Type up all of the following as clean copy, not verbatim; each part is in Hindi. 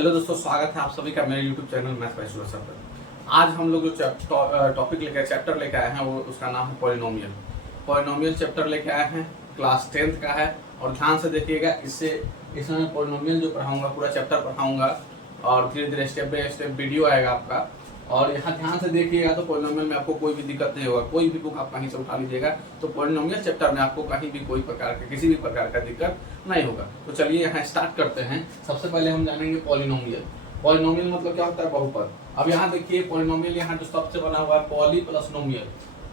हेलो दोस्तों, स्वागत है आप सभी का मेरे YouTube channel math bye Suresh पर। आज हम लोग जो टॉपिक लेकर चैप्टर लेकर आए हैं वो उसका नाम है पॉलिनोमियल। पॉलिनोमियल चैप्टर लेकर आए हैं, क्लास 10th का है। और ध्यान से देखिएगा, इसमें मैं पॉलिनोमियल जो पढ़ाऊंगा पूरा चैप्टर पढ़ाऊंगा और धीरे धीरे स्टेप बाय स्टेप वीडियो आएगा आपका। और यहाँ ध्यान से देखिएगा तो पॉलिनोमियल में आपको कोई भी दिक्कत नहीं होगा। कोई भी बुक आप कहीं से उठा लीजिएगा तो पॉलिनोमियल चैप्टर में आपको कहीं भी कोई प्रकार का किसी भी प्रकार का दिक्कत नहीं होगा। तो चलिए यहाँ स्टार्ट करते हैं। सबसे पहले हम जानेंगे पॉलिनोमियल। पॉलिनोमियल मतलब क्या होता है? बहुपद। अब यहाँ देखिए पॉलिनोमियल यहाँ जो शब्द से बना हुआ है पॉली प्लस नोमियल।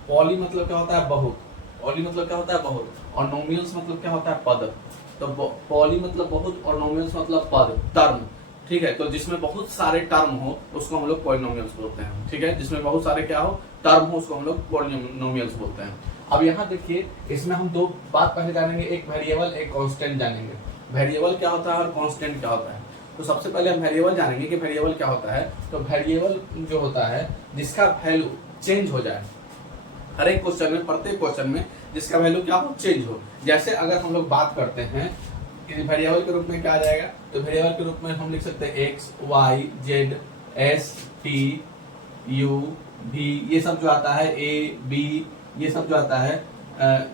पॉली मतलब क्या होता है? बहुत। पॉली मतलब क्या होता है? बहुत। और नोमियल्स मतलब क्या होता है? पद। तो पॉली मतलब बहुत और नोमियल्स मतलब पद, टर्म। ठीक है, तो जिसमें बहुत सारे टर्म हो उसको हम लोग पॉलिनोमियल्स बोलते हैं। ठीक है, जिसमें बहुत सारे क्या हो टर्म हो उसको हम लोग पॉलिनोमियल्स बोलते हैं। अब यहाँ देखिए, इसमें हम दो बात पहले जानेंगे, एक वेरिएबल एक कांस्टेंट जानेंगे। वेरिएबल क्या होता है और कांस्टेंट क्या होता है। तो सबसे पहले हम वेरिएबल जानेंगे कि वेरिएबल क्या होता है। तो वेरिएबल जो होता है जिसका वैल्यू चेंज हो जाए, हर एक क्वेश्चन में, प्रत्येक क्वेश्चन में जिसका वैल्यू क्या हो, चेंज हो। जैसे अगर हम लोग बात करते हैं वेरिएबल के रूप में क्या आ जाएगा, तो वेरिएबल के रूप में हम लिख सकते हैं X Y Z S T U भी, ये सब जो आता है ए बी, ये सब जो आता है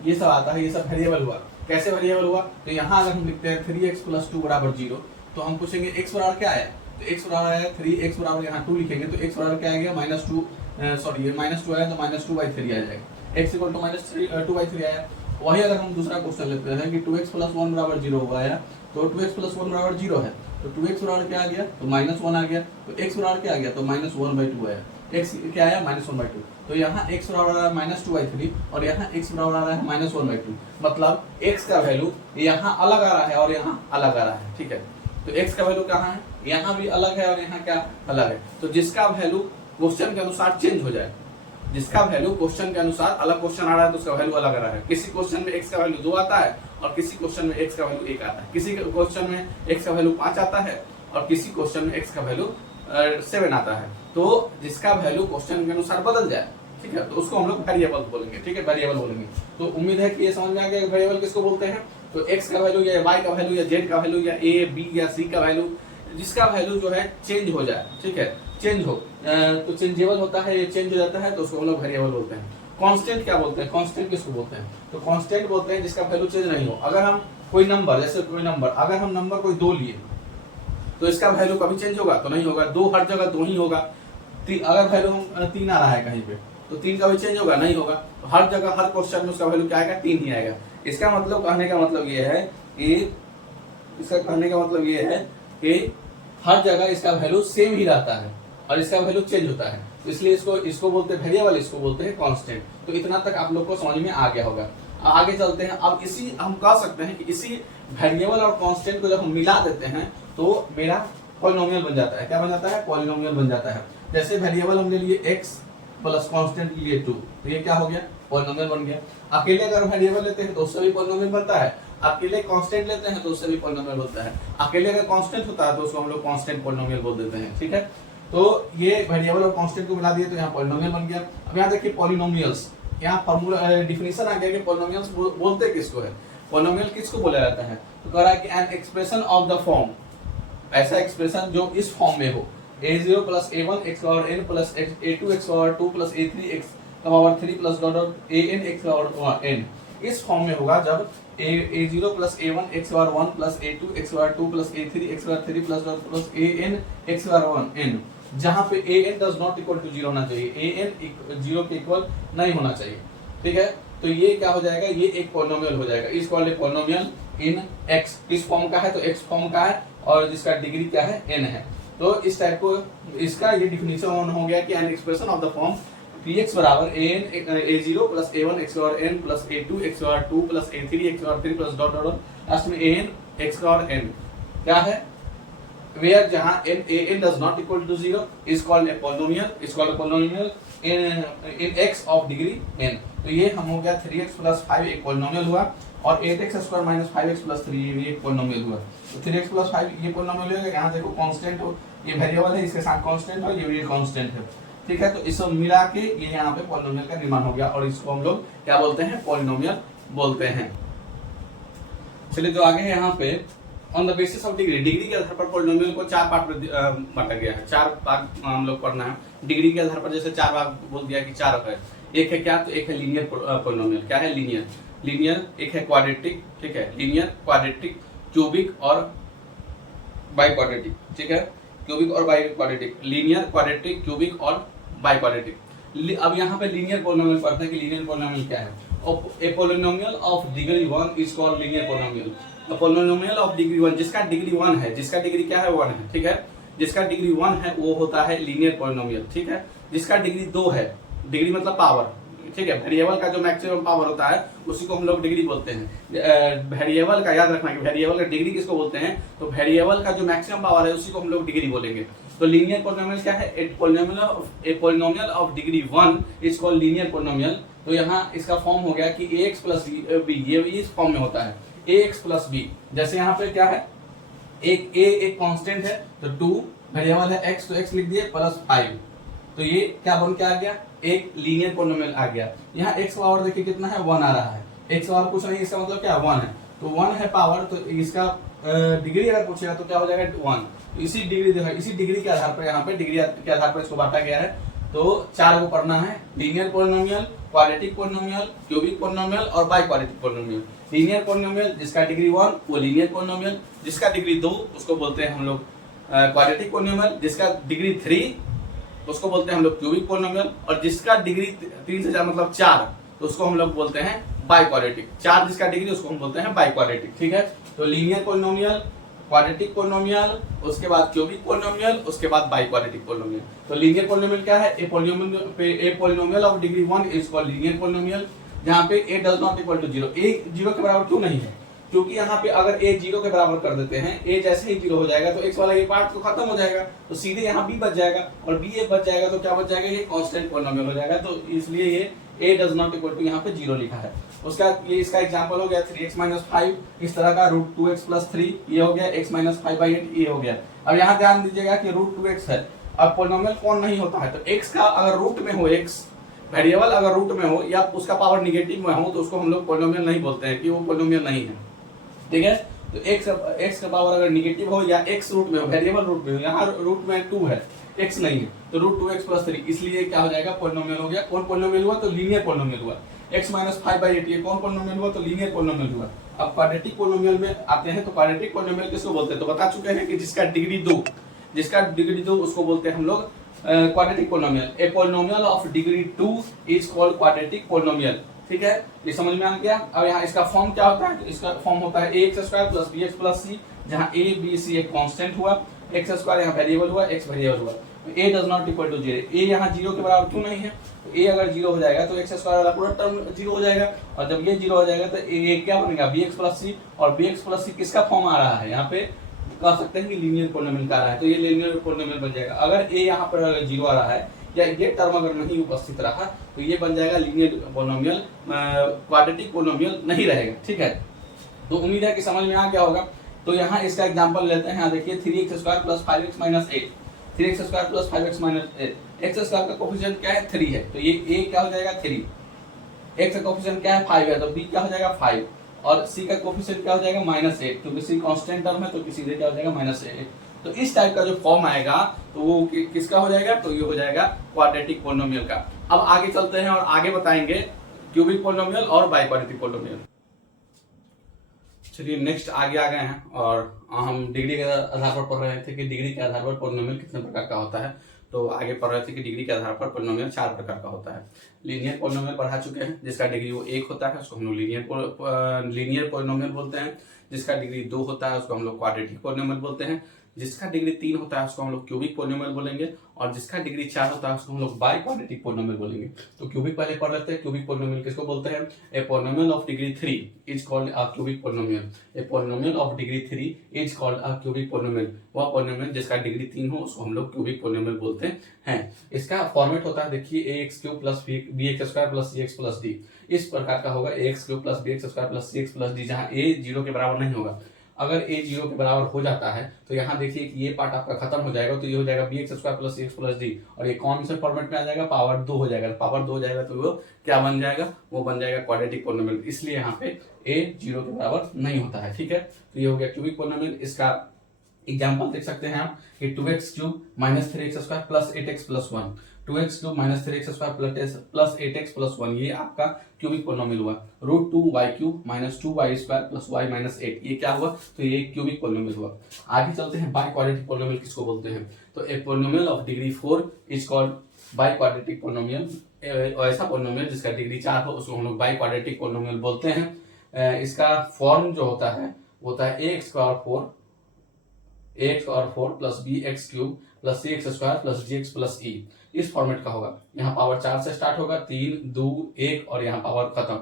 ये सब आता है, ये सब वेरिएबल हुआ। कैसे वेरिएबल हुआ? तो यहाँ अगर हम लिखते हैं 3x + 2 = 0, तो हम पूछेंगे x बराबर क्या है। तो x बराबर है 3x बराबर यहाँ 2 लिखेंगे तो x बराबर क्या आ गया -2 आया तो -2/3 आ जाएगा। x = -2/3 आया। वही अगर हम दूसरा क्वेश्चन लेते हैं कि 2x + 1 = 0 हुआ है, तो 2x + 1 = 0 है, तो 2x बराबर क्या आ गया, तो -1 आ गया। तो x बराबर क्या आ गया, तो -1/2 आया। x क्या आया, -1/2। तो यहाँ x बराबर आ रहा है -2/3 और यहाँ x बराबर आ रहा है -1/2। मतलब x का वैल्यू यहाँ अलग आ रहा है और यहाँ अलग आ रहा है। ठीक है, तो x का वैल्यू कहाँ है, यहाँ भी अलग है और यहाँ क्या अलग है। तो जिसका वैल्यू क्वेश्चन के अनुसार चेंज हो जाए, जिसका वैल्यू क्वेश्चन के अनुसार, अलग क्वेश्चन आ रहा है तो उसका वैल्यू अलग आ रहा है। किसी क्वेश्चन में x का वैल्यू 2 आता है और किसी क्वेश्चन में x का वैल्यू 1 आता है। किसी क्वेश्चन में x का वैल्यू 5 आता है और किसी क्वेश्चन में x का वैल्यू 7 आता है। तो जिसका वैल्यू क्वेश्चन के अनुसार बदल जाए, ठीक है, तो उसको हम लोग वेरिएबल बोलेंगे। ठीक है, वेरिएबल बोलेंगे। तो उम्मीद है कि ये समझ में आ गया वेरिएबल किसको बोलते हैं। तो x का वैल्यू या y का वैल्यू या z का वैल्यू या a b या c का वैल्यू, जिसका वैल्यू जो है चेंज हो जाए, ठीक है, चेंज हो तो चेंजेबल होता है, ये चेंज हो जाता है तो उसको हम लोग वेरिएबल बोलते हैं। कांस्टेंट क्या बोलते हैं? कांस्टेंट किसको बोलते हैं? तो कांस्टेंट बोलते हैं जिसका वैल्यू चेंज नहीं हो। अगर हम कोई नंबर, जैसे कोई नंबर, अगर हम नंबर कोई 2 लिए तो इसका वैल्यू कभी चेंज होगा? तो नहीं होगा। 2 हर जगह 2 ही होगा। अगर वैल्यू हम 3 आ रहा है कहीं पे तो 3 कभी चेंज होगा? नहीं होगा। तो हर जगह हर क्वेश्चन में उसका वैल्यू क्या आएगा? 3 ही आएगा। इसका मतलब कहने का मतलब ये है कि हर जगह इसका वैल्यू सेम ही रहता है और इसका वैल्यू चेंज होता है। तो इसलिए इसको बोलते हैं वेरिएबल, इसको बोलते हैं कांस्टेंट। तो इतना तक आप लोग को समझ में आ गया होगा। आगे चलते हैं। अब इसी हम कह सकते हैं कि इसी वेरिएबल और कांस्टेंट को जब हम मिला देते हैं तो मेरा पॉलिनोमियल बन जाता है। क्या बन जाता है? पॉलिनोमियल बन जाता है। जैसे वेरिएबल हमने लिए x प्लस कांस्टेंट लिए 2, तो ये क्या हो गया? पॉलिनोमियल बन गया। अकेले अगर वेरिएबल लेते हैं तो उससे भी पॉलिनोमियल बनता है, अकेले कांस्टेंट लेते हैं तो उससे भी पॉलिनोमियल बनता है। अकेले अगर कांस्टेंट होता है तो उसको हम लोग कांस्टेंट पॉलिनोमियल बोल देते हैं। ठीक है, तो ये वेरिएबल और कांस्टेंट को मिला दिए तो यहाँ पॉलिनोमियल बन गया। अब यहाँ देखिए पॉलिनोमियल्स, यहाँ फॉर्मूला डिफिनेशन आ गया कि पॉलिनोमियल्स बोलते किसको है, पॉलिनोमियल किसको बोला जाता है। तो कह रहा है कि an expression of the form, ऐसा एक्सप्रेशन जो इस फॉर्म में हो, a0 + a1 x power n + a2 x power 2 + a3 x power 3 + an x power n, इस फॉर्म में होगा जब a0 + a1 x power 1 + a2 x power 2 + a3 x power 3 + an x power n, जहां पे an does not equal to 0 होना चाहिए, an 0 के इक्वल नहीं होना चाहिए। ठीक है, तो ये क्या हो जाएगा, ये एक पॉलिनोमियल हो जाएगा। इस कॉल्ड पॉलिनोमियल इन x, किस फॉर्म का है, तो x फॉर्म का है और जिसका डिग्री क्या है, n है। तो इस टाइप को इसका ये डिफिनेशन हो गया कि an expression of the form px बराबर a0 + a1 x power n + a2 x power 2 + a3 x power 3 + last में an x पावर n क्या है, where जहां an does not equal to 0 is called a polynomial in x of degree n। तो ये हम हो गया 3x + 5 एक पॉलिनोमियल हुआ और 8x² - 5x + 3 ये एक पॉलिनोमियल हुआ। तो 3x + 5 ये पॉलिनोमियल है। यहाँ देखो कांस्टेंट हो, ये वेरिएबल है, इसके साथ कांस्टेंट हो, ये भी कांस्टेंट है। ठीक है, तो इसको मिला के ये यहाँ पे पॉलिनोमियल का निर्माण हो गया और इसको हम लोग क्या बोलते हैं, पॉलिनोमियल बोलते हैं। चलिए तो आगे यहाँ पे on the basis of degree, degree के आधार पर पॉलिनोमियल को 4 पार्ट में बांटा गया है। 4 भाग हम लोग पढ़ना है डिग्री के आधार पर। जैसे 4 भाग बोल दिया कि 4 है। एक है क्या, तो एक है लीनियर पॉलिनोमियल। क्या है? लीनियर। लीनियर एक है क्वाड्रेटिक, ठीक है, लीनियर, क्वाड्रेटिक, क्यूबिक और बाई क्वाड्रेटिक, ठीक है, क्यूबिक और by quadratic, linear, quadratic, cubic और बाई क्वाड्रेटिक। अब यहाँ पे लीनियर पॉलिनोमियल पढ़ते हैं कि लीनियर पॉलिनोमियल क्या है। A polynomial of degree 1 is called linear polynomial. Polynomial of degree 1, जिसका डिग्री 1 है, जिसका डिग्री क्या है? 1 है, ठीक है, जिसका डिग्री 1 है वो होता है लीनियर पॉलिनोमियल, ठीक है। जिसका डिग्री 2 है, डिग्री मतलब पावर, ठीक है, वेरिएबल का जो मैक्सिमम पावर होता है उसी को हम लोग डिग्री बोलते हैं। वेरिएबल का याद रखना कि वेरिएबल का डिग्री किसको बोलते हैं, तो वेरिएबल का जो मैक्सिमम पावर है उसी को हम लोग डिग्री बोलेंगे। तो लीनियर पॉलिनोमियल क्या है? A polynomial of degree 1 is called linear polynomial. तो यहाँ इसका फॉर्म हो गया कि ax प्लस बी, ये इस फॉर्म में होता है ax प्लस बी। जैसे यहाँ पे क्या है, एक कांस्टेंट है तो 2, वेरिएबल है x तो x लिख दिए प्लस 5, तो ये क्या बन के आ गया? एक लीनियर पॉलिनोमियल आ गया। यहाँ x पावर देखिए कितना है? 1 आ रहा है। x पावर कुछ नहीं, इसका मतलब क्या? 1 है, तो 1 है पावर, तो इसका डिग्री अगर पूछेगा तो क्या हो जाएगा? 1। तो इसी डिग्री के आधार पर, यहाँ पे डिग्री के आधार पर इसको बांटा गया है। तो 4 को पढ़ना है, linear polynomial, quadratic polynomial, cubic polynomial और biquadratic polynomial. Linear polynomial जिसका डिग्री 1 वो लीनियर पॉलिनोमियल, जिसका डिग्री 2 उसको बोलते हैं हम लोग क्वाड्रेटिक पॉलिनोमियल, जिसका डिग्री 3 उसको बोलते हैं हम लोग क्यूबिक पॉलिनोमियल, और जिसका डिग्री 3 से ज्यादा मतलब 4 तो उसको हम लोग बोलते हैं बाई क्वाड्रेटिक। 4 जिसका डिग्री उसको हम बोलते हैं बाई क्वाड्रेटिक, ठीक है। तो लीनियर पॉलिनोमियल, क्वाड्रेटिक पॉलिनोमियल, उसके बाद क्यूबिक पॉलिनोमियल, उसके बाद बाई क्वाड्रेटिक पॉलिनोमियल। तो लीनियर पॉलिनोमियल क्या है? A polynomial of degree 1 is called linear polynomial, जहां पे a does not equal to 0। a 0 के बराबर क्यों नहीं है? क्योंकि यहाँ पे अगर a 0 के बराबर कर देते हैं, a जैसे ही 0 हो जाएगा तो x वाला ये पार्ट तो खत्म हो जाएगा, तो सीधे यहाँ b बच जाएगा, और b ये बच जाएगा तो क्या बच जाएगा? ये कांस्टेंट पॉलिनोमियल हो जाएगा। तो इसलिए ये a does not equal to यहाँ पे 0 लिखा है। उसका ये इसका एग्जांपल हो गया 3x - 5, इस तरह का √2x + 3, ये हो गया x - 5/8, ये हो गया। अब यहाँ ध्यान दीजिएगा कि √2x है। अब पॉलिनोमियल कौन नहीं होता है, तो x का अगर रूट में हो, x वेरिएबल अगर रूट में हो या उसका पावर निगेटिव में हो तो उसको हम लोग पॉलिनोमियल नहीं बोलते हैं कि वो पॉलिनोमियल नहीं है, ठीक है। तो x का पावर अगर निगेटिव हो या x रूट में हो, वेरिएबल रूट में हो, यहाँ रूट में 2 है, x नहीं है, तो √2x + 3, इसलिए क्या हो जाएगा? पॉलिनोमियल हो गया। कौन पॉलिनोमियल हुआ? तो लीनियर पॉलिनोमियल हुआ। x - 5/8 ये कौन पॉलिनोमियल हुआ? तो लीनियर पॉलिनोमियल हुआ। अब क्वाड्रेटिक पॉलिनोमियल में आते हैं, तो क्वाड्रेटिक पॉलिनोमियल किसको बोलते हैं? तो बता चुके हैं कि जिसका डिग्री 2 उसको बोलते हैं हम लोग quadratic polynomial. A polynomial of degree 2 is called quadratic polynomial, ठीक है। ये समझ में आ गया। अब यहाँ इसका फॉर्म क्या होता है? तो इसका फॉर्म होता है ax² + bx + c, जहाँ a b c एक कांस्टेंट हुआ, x² यहाँ वेरिएबल हुआ, x वेरिएबल हुआ। a does not equal to 0, a यहाँ 0 के बराबर क्यों नहीं है? तो a अगर 0 हो जाएगा तो x² वाला पूरा टर्म 0 हो जाएगा, और जब ये 0 हो जाएगा तो a क्या बनेगा? bx + c, और bx + c किसका फॉर्म आ रहा है? यहाँ पे कह सकते हैं कि लीनियर पॉलिनोमियल का आ रहा है, तो ये लीनियर पॉलिनोमियल बन जाएगा। अगर a यहाँ पर 0 आ रहा है या ये टर्म अगर नहीं उपस्थित रहा तो ये बन जाएगा लीनियर पॉलिनोमियल, क्वाड्रेटिक पॉलिनोमियल नहीं रहेगा, ठीक है। तो उम्मीद है कि समझ में आ गया होगा। तो यहाँ इसका एग्जांपल लेते हैं। यहाँ देखिए 3x² + 5x - 8, 3x² + 5x - 8, x² का कोफिशिएंट क्या है? 3 है, तो ये a क्या हो जाएगा? 3, x का कोफिशिएंट क्या है? 5 है, तो b क्या हो जाएगा? 5, और c का कोफिशिएंट क्या हो जाएगा? -8, क्योंकि c कांस्टेंट टर्म है तो सीधे क्या हो जाएगा? -8। तो इस टाइप का जो फॉर्म आएगा तो वो किसका हो जाएगा? तो ये हो जाएगा क्वाड्रेटिक पॉलिनोमियल का। अब आगे चलते हैं और आगे बताएंगे क्यूबिक पॉलिनोमियल और बाई क्वाड्रेटिक पॉलिनोमियल। चलिए नेक्स्ट आगे आ गए हैं, और हम डिग्री के आधार पर पढ़ रहे थे कि डिग्री के आधार पर पॉलिनोमियल कितने प्रकार का होता है। तो आगे पढ़ रहे थे कि डिग्री के आधार पर पॉलिनोमियल 4 प्रकार का होता है। लीनियर पॉलिनोमियल पढ़ा चुके हैं, जिसका डिग्री वो 1 होता है उसको हम लोग लीनियर पॉलिनोमियल बोलते हैं। जिसका डिग्री 2 होता है उसको हम लोग क्वाड्रेटिक पॉलिनोमियल बोलते हैं। जिसका डिग्री 3 होता है उसको हम लोग क्यूबिक पॉलिनोमियल बोलेंगे, और जिसका डिग्री 4 होता है उसको हम लोग बाई क्वाड्रेटिक पॉलिनोमियल बोलेंगे। तो क्यूबिक पहले पढ़ लेते हैं। क्यूबिक पॉलिनोमियल किसको बोलते हैं? ए polynomial of degree 3 is called a cubic polynomial. A polynomial of degree 3 is called a cubic polynomial. वह पॉलिनोमियल जिसका डिग्री 3 हो उसको हम लोग क्यूबिक पॉलिनोमियल बोलते हैं। इसका फॉर्मेट होता है, देखिए ax³ + bx² + cx + d, इस प्रकार का होगा ax³ + bx² + cx + d, जहाँ a 0 के बराबर नहीं होगा। अगर ए 0 के बराबर हो जाता है तो यहाँ देखिए कि ये पार्ट आपका खत्म हो जाएगा, तो ये हो जाएगा bx square plus C x plus D, और ये कौन से फॉर्मेट में आ जाएगा, पावर 2 हो जाएगा। पावर 2 हो जाएगा तो वो क्या बन जाएगा, वो बन जाएगा क्वाड्रेटिक पोलिनोमियल, इसलिए यहाँ पे ए 0 के बराबर नहीं होता है। ठीक है, तो ये हो गया क्यूबिक पोलिनोमियल। इसका एग्जाम्पल देख सकते हैं आप कि 2x cube minus 3x square plus 8x plus 1, 2x cube minus 3x square plus 8x plus 1, ये आपका क्यूबिक पोलिनोमियल हुआ। Root 2y cube minus 2y square plus y minus 8, ये क्या हुआ, तो ये क्यूबिक पोलिनोमियल हुआ। आगे चलते हैं, बाई क्वाड्रेटिक पोलिनोमियल किसको बोलते हैं, तो a polynomial of degree 4 is called biquadratic polynomial. ऐसा पोलिनोमियल जिसका डिग्री 4 हो उसको हम लोग बाई क्वाड्रेटिक पोलिनोमियल बोलते हैं। इसका फॉर्म जो होता है वो होता है ax square 4 plus B X cube plus C X square plus G X plus E, इस फॉर्मेट का होगा। यहाँ पावर 4 से स्टार्ट होगा, 3 2 1 और यहाँ पावर खत्म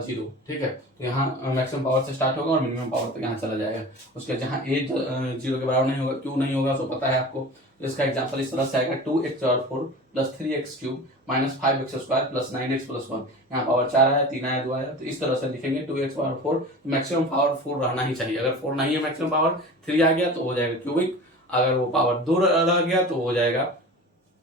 0। ठीक है, तो यहाँ मैक्सिमम पावर से स्टार्ट होगा और मिनिमम पावर तक यहाँ चला जाएगा। उसके जहाँ ए 0 के बराबर नहीं होगा, क्यों नहीं होगा, तो पता है आपको। तो इसका एग्जांपल इस तरह से आएगा 2x power 4 plus 3x cube minus 5x square plus 9x plus 1, यहाँ पावर 4 आया, 3 आया, 2 आया, तो इस तरह से लिखेंगे 2x पावर 4, मैक्सिमम पावर 4 रहना ही चाहिए। अगर 4 नहीं है, मैक्सिमम पावर 3 आ गया तो हो जाएगा क्यूबिक, अगर वो पावर 2 रह गया तो हो जाएगा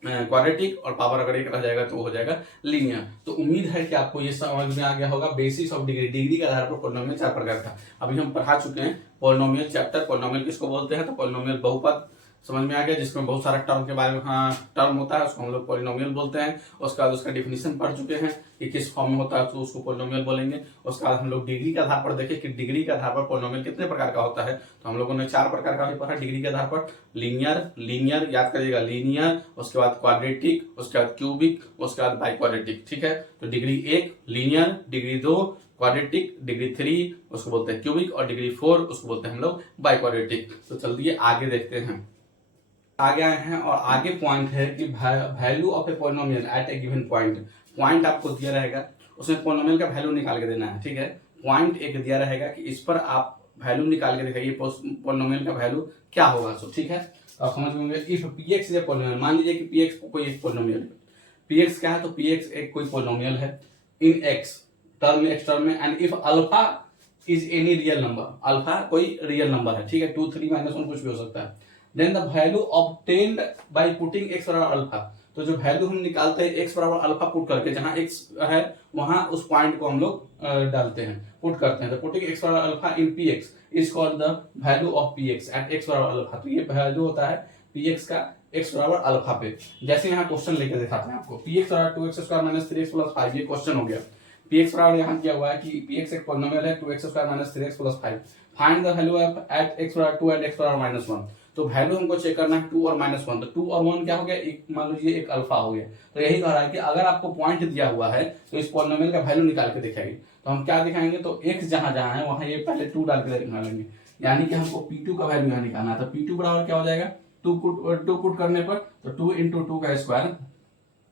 क्वाड्रेटिक, और पावर अगर 1 रह जाएगा तो हो जाएगा लीनियर। तो उम्मीद है कि आपको ये समझ में आ गया होगा बेसिस ऑफ डिग्री, डिग्री के आधार पर पोलिनोमियल 4 प्रकार का। अभी हम पढ़ा चुके हैं पोलिनोमियल चैप्टर, पोलिनोमियल किसको बोलते हैं, तो पोलिनोमियल बहुपद समझ में आ गया, जिसमें बहुत सारा टर्म के बारे में टर्म होता है, उसको हम लोग पोलिनोमियल बोलते हैं। उसके बाद उसका डिफिनीशन पढ़ चुके हैं कि किस फॉर्म में होता है, तो उसको पोलिनोमियल बोलेंगे। उसके बाद हम लोग डिग्री के आधार पर देखें कि डिग्री के आधार पर पोलिनोमियल कितने प्रकार का होता है, तो हम लोगों ने 4 प्रकार का भी पढ़ा डिग्री के आधार पर। लीनियर याद करिएगा, लीनियर, उसके बाद क्वाड्रेटिक, उसके बाद क्यूबिक, उसके बाद बाई क्वाड्रेटिक। ठीक है, तो degree 1 linear, degree 2 quadratic, degree 3 उसको बोलते हैं क्यूबिक, और डिग्री 4 उसको बोलते हैं हम लोग बाई क्वाड्रेटिक। तो चलिए आगे देखते हैं, आगे आए हैं और आगे पॉइंट है कि value of a polynomial at a given point. Point आपको दिया रहेगा, उसमें पोलिनोमियल का वैल्यू निकाल के देना है। ठीक है, पॉइंट एक दिया रहेगा कि इस पर आप वैल्यू निकाल के दिखाइए पोलिनोमियल का वैल्यू क्या होगा। सो ठीक है, तो आप समझ लेंगे if px is a polynomial, मान लीजिए कि px कोई एक पोलिनोमियल है। px क्या है, तो px एक कोई पोलिनोमियल है इन x टर्म में, and if alpha is any real number, alpha कोई रियल नंबर है। ठीक है, 2 3 -1 कुछ भी हो सकता है। Then the value obtained by putting x बराबर अल्फा, तो जो वैल्यू हम निकालते हैं x बराबर अल्फा पुट करके, जहां x है वहां उस पॉइंट को हम लोग डालते हैं, पुट करते हैं। तो पुटिंग x बराबर alpha in px is called the value of px at x बराबर अल्फा। तो ये वैल्यू होता है px का x बराबर अल्फा पे। जैसे यहाँ क्वेश्चन लेके दिखाते हैं आपको, px बराबर 2x square minus 3x plus 5, ये क्वेश्चन हो गया। px बराबर यहाँ क्या हुआ है कि px एक पॉलिनोमियल है 2x square minus 3x plus 5, find the value of at x बराबर 2 एंड x बराबर -1। तो वैल्यू हमको चेक करना है 2 और -1, तो 2 और 1 क्या हो गया, एक मान लीजिए एक अल्फा हो गया। तो यही कह रहा है कि अगर आपको पॉइंट दिया हुआ है तो इस पॉलिनोमियल का वैल्यू निकाल के दिखाएंगे। तो हम क्या दिखाएंगे, तो x जहां जहां है वहां ये पहले 2 डाल के निकालेंगे, यानी कि हमको p2 का वैल्यू यहाँ निकालना है। तो p2 बराबर क्या हो जाएगा, 2 पुट करने पर, तो 2 इंटू 2 का स्क्वायर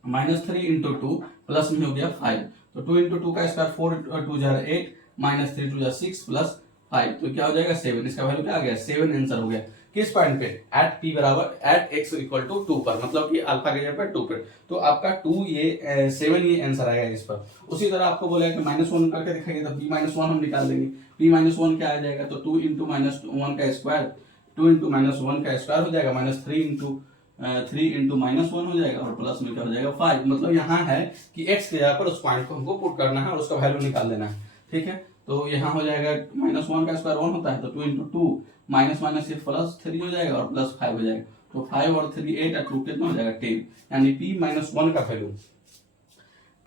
माइनस 3 इंटू 2 प्लस में हो गया 5, तो 2 इंटू 2 का स्क्वायर 4 2 जा 8 माइनस 3 2 6 प्लस 5, तो क्या हो जाएगा 7। इसका वैल्यू क्या आ गया, 7 आंसर हो गया। किस पॉइंट पे, एट p बराबर एट x इक्वल टू 2 पर, मतलब कि अल्फा के जगह पर 2 पर। तो आपका 2 ये 7 ये आंसर आएगा इस पर। उसी तरह आपको बोलेगा कि -1 करके दिखाइए, तो p -1 हम निकाल देंगे। p -1 क्या आ जाएगा, तो 2 इंटू -1 का स्क्वायर, 2 इंटू -1 का स्क्वायर हो जाएगा, -3 इंटू 3 इंटू -1 हो जाएगा, और प्लस में क्या हो जाएगा 5। मतलब यहाँ है कि x के जगह पर उस पॉइंट को हमको पुट करना है और उसका वैल्यू निकाल देना है। ठीक है, तो यहाँ हो जाएगा -1 का स्क्वायर 1 होता है, तो 2 इंटू 2 माइनस से प्लस 3 हो जाएगा और प्लस 5 हो जाएगा, तो 5 और 3 8 और 2 कितना हो जाएगा 10, यानी p -1 का वैल्यू,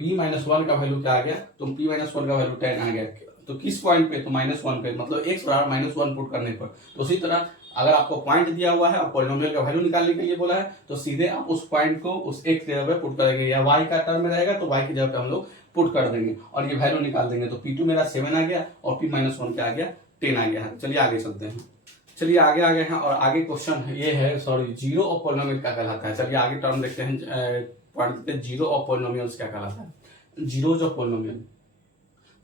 p-1 का वैल्यू क्या आ गया, तो p-1 का वैल्यू 10 आ गया। तो किस पॉइंट पे, तो -1 पे, मतलब x बराबर -1 पुट करने पर। तो उसी तरह अगर आपको पॉइंट दिया हुआ है और पॉलिनोमियल का वैल्यू निकालने के लिए बोला है, तो सीधे आप उस पॉइंट को उस x की जगह पे पुट करेंगे, या y का टर्म में रहेगा तो y की जगह पे हम लोग पुट कर देंगे और ये वैल्यू निकाल देंगे। तो p2 मेरा 7 आ गया और p-1 क्या आ गया, 10 आ गया है। चलिए आगे चलते हैं, चलिए आगे आ गए हैं और आगे क्वेश्चन ये है, सॉरी, जीरो ऑफ पॉलिनोमियल क्या कहलाता है। चलिए आगे टर्म देखते हैं, पॉइंट देखते हैं जीरो ऑफ पॉलिनोमियल्स क्या कहलाता है। जीरोज ऑफ पॉलिनोमियल,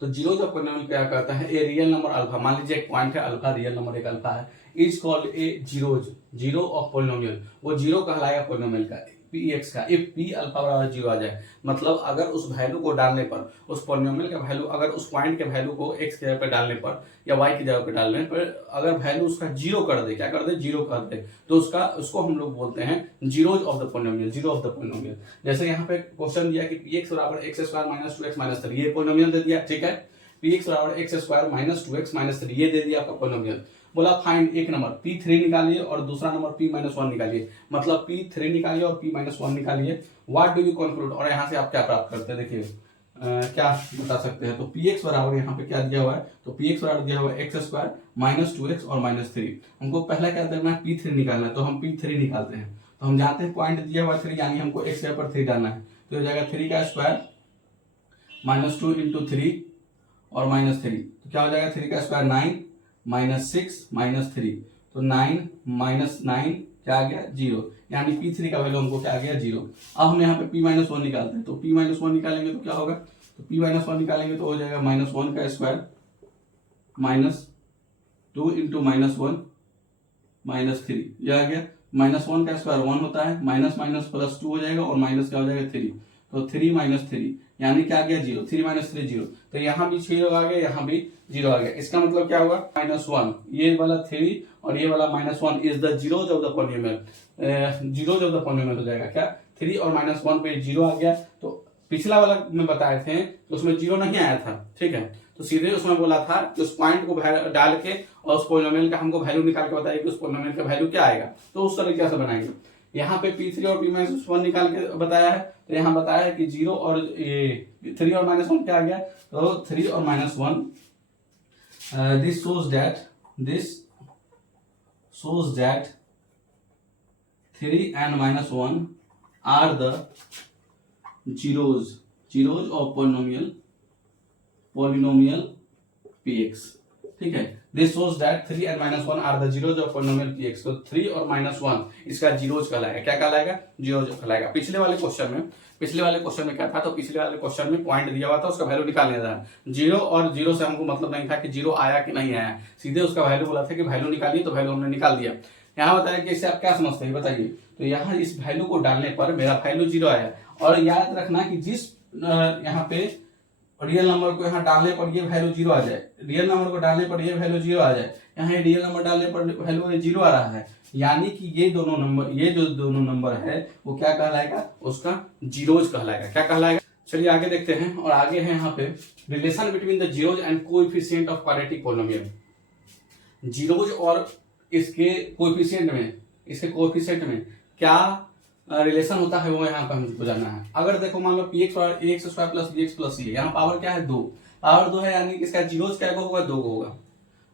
तो जीरोज ऑफ पॉलिनोमियल क्या करता है, ए रियल नंबर अल्फा, मान लीजिए एक पॉइंट है अल्फा, रियल नंबर एक अल्फा है, is called a zeros, zero of polynomial, वो जीरो कहलाएगा पॉलिनोमियल का। पी एक्स का इफ पी अल्फा बराबर 0 आ जाए, मतलब अगर उस वैल्यू को डालने पर, उस पॉलिनोमियल का वैल्यू, अगर उस पॉइंट के वैल्यू को एक्स की जगह पर डालने पर या वाई की जगह पर डालने पर अगर वैल्यू उसका 0 कर दे, क्या कर दे, 0 कर दे, तो उसको हम लोग बोलते हैं zeros of the polynomial, zero of the polynomial. जैसे यहाँ पे क्वेश्चन दिया कि पी एक्स बराबर x square minus 2x minus 3, ये पॉलिनोमियल दे दिया, ठीक है। पी एक्स बराबर x square minus 2x minus 3, ये दे दिया आपका पॉलिनोमियल। बोला फाइंड एक नंबर P3 निकालिए और दूसरा नंबर P-1 निकालिए, मतलब P3 निकालिए और P-1 निकालिए। व्हाट डू यू कंक्लूड, और यहाँ से आप क्या प्राप्त करते हैं, देखिए क्या बता सकते हैं। तो Px बराबर यहाँ पे क्या दिया हुआ है, तो Px बराबर दिया हुआ है एक्स स्क्वायर माइनस 2x और माइनस 3। हमको पहला क्या करना है, P3 निकालना है, तो हम P3 निकालते हैं। तो हम जानते हैं पॉइंट दिया हुआ 3, यानी हमको एक्स जगह पर 3 डालना है, तो हो जाएगा 3 का स्क्वायर माइनस 2 इंटू 3 और माइनस 3, तो क्या हो जाएगा 3 का स्क्वायर 9 माइनस 6 माइनस 3, तो 9 माइनस 9 क्या आ गया 0, यानी P3 का वैल्यू हमको क्या आ गया 0। अब हम यहाँ पे P-1 निकालते हैं, तो P-1 निकालेंगे तो क्या होगा, तो P-1 निकालेंगे तो हो जाएगा -1 का स्क्वायर माइनस 2 इंटू -1 माइनस 3, यह आ गया। -1 का स्क्वायर 1 होता है, माइनस माइनस प्लस 2 हो जाएगा और माइनस क्या हो जाएगा 3, तो 3 माइनस 3 यानी क्या आ गया 0, 3 माइनस 3 0, तो यहाँ भी 0 आ गया, यहाँ भी 0 आ गया। इसका मतलब क्या हुआ, -1, ये वाला 3 और ये वाला -1 is the zeros of the polynomial, zeros of the polynomial हो जाएगा क्या, 3 और -1 पे 0 आ गया। तो पिछला वाला में बताए थे तो उसमें 0 नहीं आया था, ठीक है, तो सीधे उसमें बोला था कि उस पॉइंट को डाल के और उस पॉलिनोमियल का हमको वैल्यू निकाल के बताइए कि उस पॉलिनोमियल का वैल्यू क्या आएगा, तो उस तरीके से बनाएंगे। यहाँ पे P3 और P-1 निकाल के बताया है, तो यहाँ बताया है कि 0 और 3 और -1 क्या आ गया, तो 3 और -1, this shows that 3 and -1 are the zeros of polynomial Px, ठीक है। This shows that 3 and -1 are the zeros of polynomial Px, तो 3 और -1 इसका जीरोज कहलाएगा, क्या कहलाएगा, जीरोज कहलाएगा। पिछले वाले क्वेश्चन में क्या था, तो पिछले वाले क्वेश्चन में पॉइंट दिया हुआ था, उसका वैल्यू निकालने था। 0 और 0 से हमको मतलब नहीं था कि 0 आया कि नहीं आया, सीधे उसका वैल्यू बोला था कि वैल्यू निकालिए, तो वैल्यू हमने निकाल दिया। यहाँ बताया कि इससे आप क्या समझते हैं बताइए, तो यहाँ इस वैल्यू को डालने पर मेरा वैल्यू 0 आया, और याद रखना कि जिस यहाँ पे रियल नंबर को यहाँ डालने पर ये वैल्यू 0 आ जाए, रियल नंबर को डालने पर ये वैल्यू 0 आ जाए, यहाँ रियल नंबर डालने पर वैल्यू 0 आ रहा है, यानी कि ये जो दोनों नंबर है वो क्या कहलाएगा, उसका जीरोज कहलाएगा, क्या कहलाएगा। चलिए आगे देखते हैं, और आगे है यहाँ पे relation between the zeros and coefficient of quadratic polynomial. Zeros और इसके कोएफिशिएंट में क्या रिलेशन होता है वो यहाँ पे हमको जानना है। अगर देखो मान लो Px और ax square plus bx plus c है, यहाँ पावर क्या है 2, पावर 2 है, यानी कि इसका जीरोज क्या होगा 2 होगा,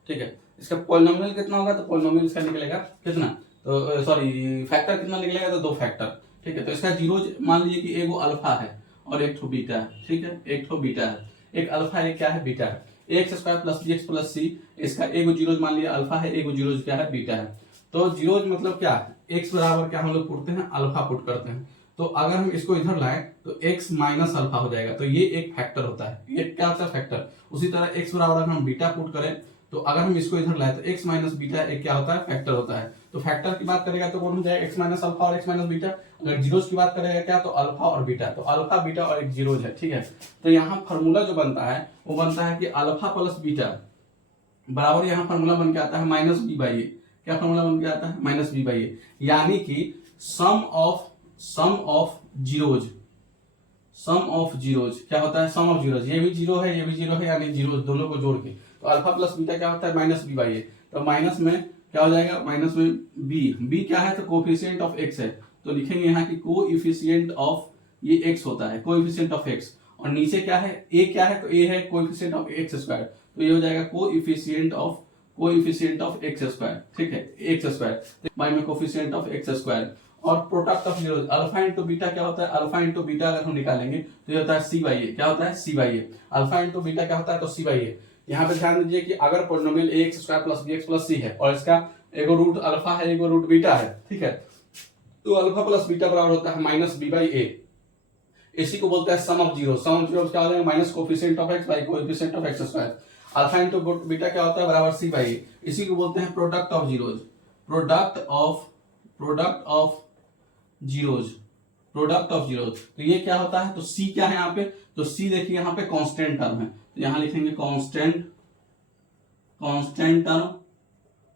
ठीक है। इसका पॉलिनोमियल कितना होगा, तो पॉलिनोमियल इसका निकलेगा कितना, तो सॉरी फैक्टर कितना निकलेगा, तो 2 फैक्टर, ठीक है। तो इसका जीरोज मान लीजिए कि एगो अल्फा है और एक ठो बीटा है, ठीक है, एक ठो बीटा है, एक अल्फा है, एक क्या है बीटा है। X square plus bx plus c, इसका एगो जीरोज मान लिया अल्फा है, एगो जीरोज क्या है बीटा है। तो जीरोज मतलब क्या है, x बराबर क्या हम लोग पुटते हैं, अल्फा पुट करते हैं। तो अगर हम इसको इधर लाएं तो x माइनस अल्फा हो जाएगा, तो ये एक फैक्टर होता है, ये क्या होता है फैक्टर। उसी तरह x बराबर अगर हम बीटा पुट करें तो अगर हम इसको इधर लाए तो x माइनस बीटा एक क्या होता है, फैक्टर होता है। तो फैक्टर की बात करेगा तो कौन हो जाएगा, x माइनस अल्फा और x माइनस बीटा। अगर जीरोज की बात करेगा क्या, तो अल्फा और बीटा, तो अल्फा बीटा और एक जीरोज है, ठीक है। तो यहाँ फॉर्मूला जो बनता है वो बनता है कि अल्फा प्लस बीटा बराबर, यहाँ फॉर्मूला बन के आता है माइनस बी बाई ए। क्या फॉर्मूला बन के आता है, माइनस बी बाई ए, यानी कि सम ऑफ जीरोज क्या होता है, सम ऑफ जीरोज, ये भी जीरो है ये भी जीरो है, यानी जीरो दोनों को जोड़ के, तो अल्फा प्लस बीटा क्या होता है, माइनस बी बाई ए। तो माइनस में क्या हो जाएगा, माइनस में बी क्या है, तो कोएफिशिएंट ऑफ एक्स है, तो लिखेंगे यहाँ की कोएफिशिएंट ऑफ, ये एक्स होता है, कोएफिशिएंट ऑफ एक्स, और नीचे क्या है, ए क्या है, तो ए है कोएफिशिएंट ऑफ एक्स स्क्वायर, तो ये हो जाएगा कोएफिशिएंट ऑफ एक्स स्क्वायर, ठीक है, एक्स स्क्वायर बाय में कोएफिशिएंट ऑफ एक्स स्क्वायर। और product of zero alpha into beta क्या होता है, अल्फा इंटू बीटा अगर हम निकालेंगे तो ये होता है सी बाई ए, क्या होता है, C by A. Alpha into beta क्या होता है, तो सी बाई ए। यहाँ पे ध्यान दीजिए कि अगर polynomial ax square plus bx plus c है और इसका एगो रूट अल्फा है एगो रूट बीटा है, ठीक है, तो अल्फा प्लस बीटा बराबर होता है माइनस बी बाई ए। इसी को बोलते हैं sum of zero. Sum of zero क्या हो जाएगा, minus coefficient of X by coefficient of X square. Alpha into beta क्या होता है, बराबर सी बाई ए। इसी को बोलते हैं product of zeros, product of zeros, product of zero, तो ये क्या होता है, तो सी क्या है यहाँ पे, तो सी देखिए यहाँ पे कांस्टेंट टर्म है, तो यहाँ लिखेंगे कांस्टेंट टर्म,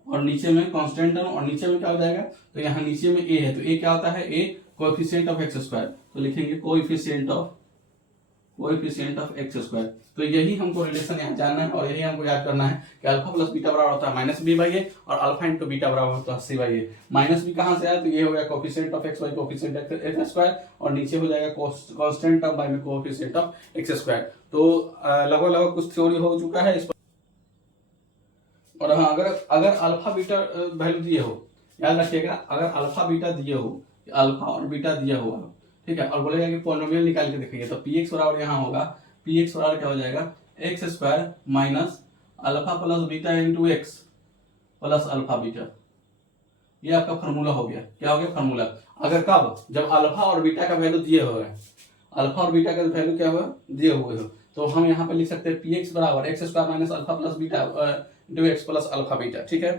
और नीचे में कांस्टेंट टर्म, और नीचे में क्या हो जाएगा, तो यहाँ नीचे में ए है, तो ए क्या होता है, ए कोएफिशिएंट ऑफ एक्स स्क्वायर, तो लिखेंगे कोएफिशिएंट ऑफ एक्स स्क्वायर। तो यही हमको रिलेशन यहाँ जानना है, और यही हमको याद करना है कि अल्फा प्लस बीटा बराबर होता है माइनस बी बाई ए, और अल्फा इंटू बीटा बराबर होता है C by A. Minus B कहाँ से आया, तो ये हो गया coefficient of X by coefficient x square, और नीचे हो जाएगा constant term by coefficient of X square. तो लगभग कुछ थ्योरी हो चुका है इस पर। और हाँ, अगर अल्फा बीटा वैल्यू दिए हो, याद रखिएगा, अगर अल्फा बीटा दिए हो, अल्फा और बीटा दिया हुआ, ठीक है, और बोलेगा कि पॉलिनोमियल निकाल के देखिए, तो पी एक्स बराबर यहाँ होगा, पी एक्स बराबर क्या हो जाएगा, x square minus alpha plus beta into x plus alpha beta. ये आपका फॉर्मूला हो गया, क्या हो गया फॉर्मूला। अगर कब, जब अल्फा और बीटा का वैल्यू दिए हुए हैं, अल्फा और बीटा का वैल्यू क्या हुआ, दिए हुए हो, तो हम यहाँ पे लिख सकते हैं पी एक्स बराबर x square minus alpha plus beta into x plus alpha beta, ठीक है,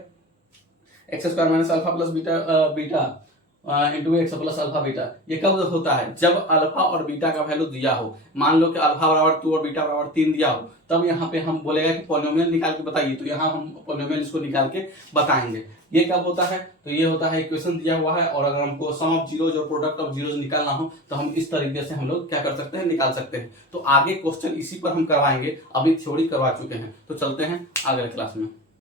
x square minus alpha plus beta into x plus alpha beta. ये कब होता है, जब अल्फा और बीटा का वैल्यू दिया हो, मान लो कि अल्फा बराबर 2 और बीटा बराबर 3 दिया हो, तब यहाँ पे हम बोलेगा कि पॉलिनोमियल निकाल के बताइए, तो यहाँ हम पॉलिनोमियल इसको निकाल के बताएंगे। ये कब होता है, तो ये होता है इक्वेशन दिया हुआ है, और अगर हमको सम ऑफ जीरोज और प्रोडक्ट ऑफ जीरोज निकालना हो, तो हम इस तरीके से हम लोग क्या कर सकते हैं, निकाल सकते हैं। तो आगे क्वेश्चन इसी पर हम करवाएंगे, अभी थ्योरी करवा चुके हैं, तो चलते हैं अगले क्लास में।